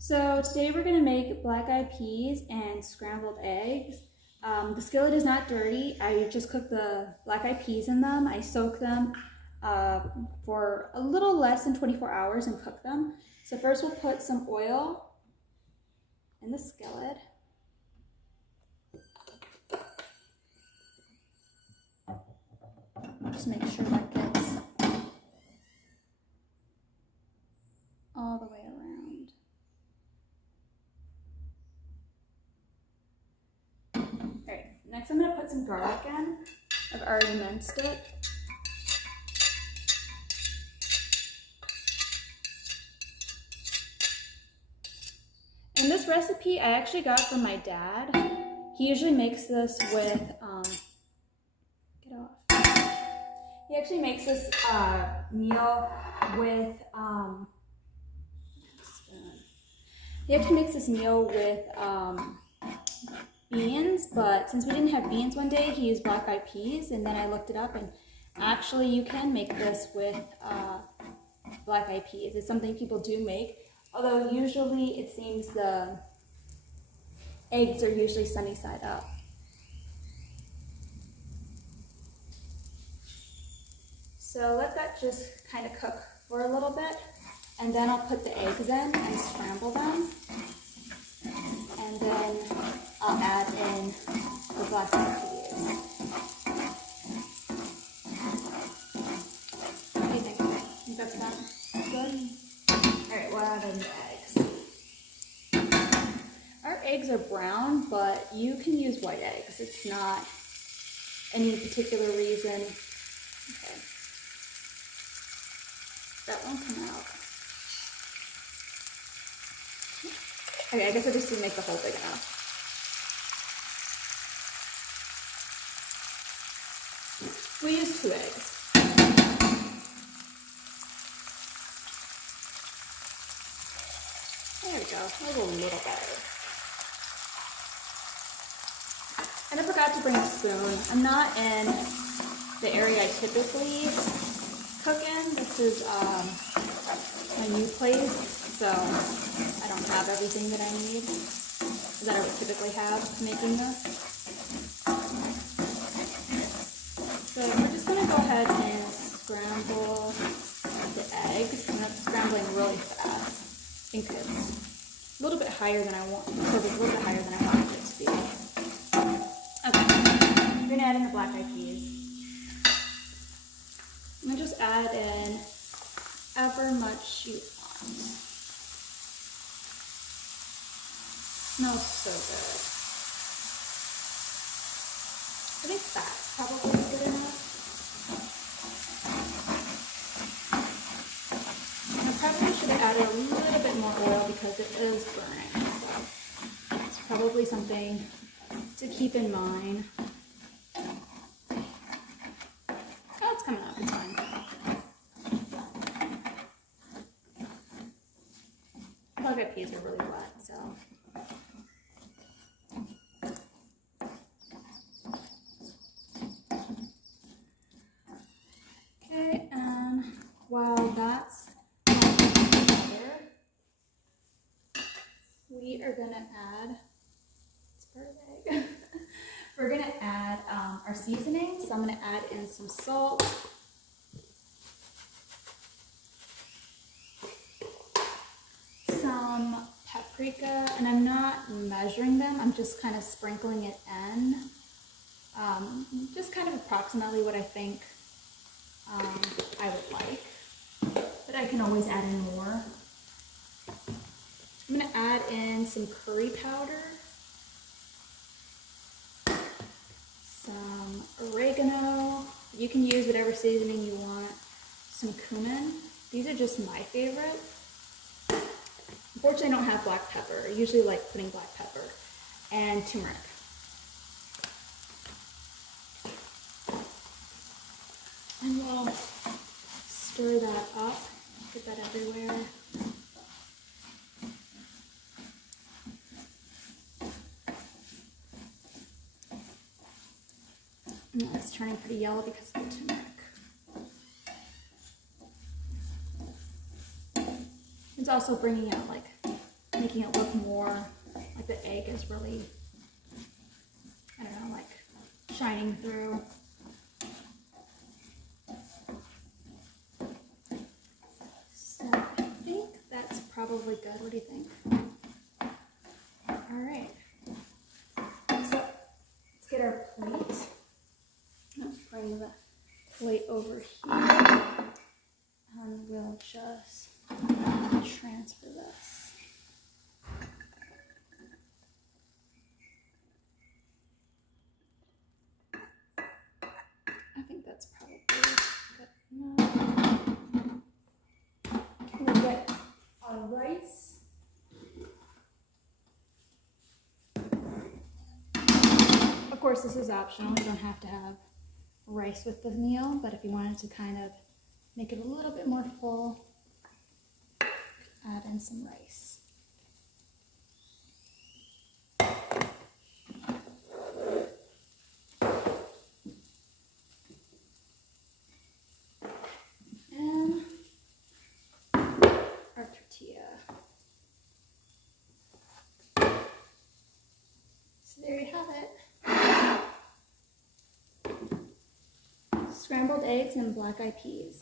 So today we're gonna make black-eyed peas and scrambled eggs. The skillet is not dirty. I just cooked the black-eyed peas in them. I soak them for a little less than 24 hours and cook them. So first we'll put some oil in the skillet. Just make sure that gets all the way around. Alright, next I'm going to put some garlic in. I've already minced it. And this recipe I actually got from my dad. He usually makes this with, he actually makes this meal with, beans, but since we didn't have beans one day, he used black-eyed peas, and then I looked it up, and actually you can make this with black-eyed peas. It's something people do make, although usually it seems the eggs are usually sunny side up. So let that just kind of cook for a little bit, and then I'll put the eggs in and scramble them, and then I'll add in the black-eyed peas. What do you think? Think that's about good? Alright, we'll add in the eggs. Our eggs are brown, but you can use white eggs. It's not any particular reason. Okay. That won't come out. Okay, I guess I just didn't make the hole big enough. We use 2 eggs. There we go. That was a little better. And I forgot to bring a spoon. I'm not in the area I typically cook in. This is my new place, so I don't have everything that I need that I would typically have making this. So we're just going to go ahead and scramble the eggs. I'm scrambling really fast. I think it's a little bit higher than I want. So it's a little bit higher than I wanted it to be. Okay, I'm going to add in the black-eyed peas. I'm going to just add in however much you want. Smells so good. I think that's probably good enough. I probably should have added a little bit more oil because it is burning. So it's probably something to keep in mind. Oh, it's coming up. It's fine. Black-eyed peas are really wet, so. Okay, and while that's together, we are gonna add, it's part of the egg. We're gonna add our seasoning. So I'm gonna add in some salt, some paprika, and I'm not measuring them, I'm just kind of sprinkling it in. Just kind of approximately what I think I would like, but I can always add in more. I'm going to add in some curry powder, some oregano. You can use whatever seasoning you want. Some cumin. These are just my favorite. Unfortunately, I don't have black pepper. I usually like putting black pepper. And turmeric. And we'll stir that up, get that everywhere. And it's turning pretty yellow because of the turmeric. It's also bringing out like maybe making it look more like the egg is really, I don't know, like shining through. So I think that's probably good. What do you think? All right. So let's get our plate. Let's bring the plate over here. And we'll just transfer this. I think that's probably good enough. We'll get our rice. Of course, this is optional. You don't have to have rice with the meal, but if you wanted to kind of make it a little bit more full, add in some rice. And our tortilla. So there you have it. Scrambled eggs and black-eyed peas.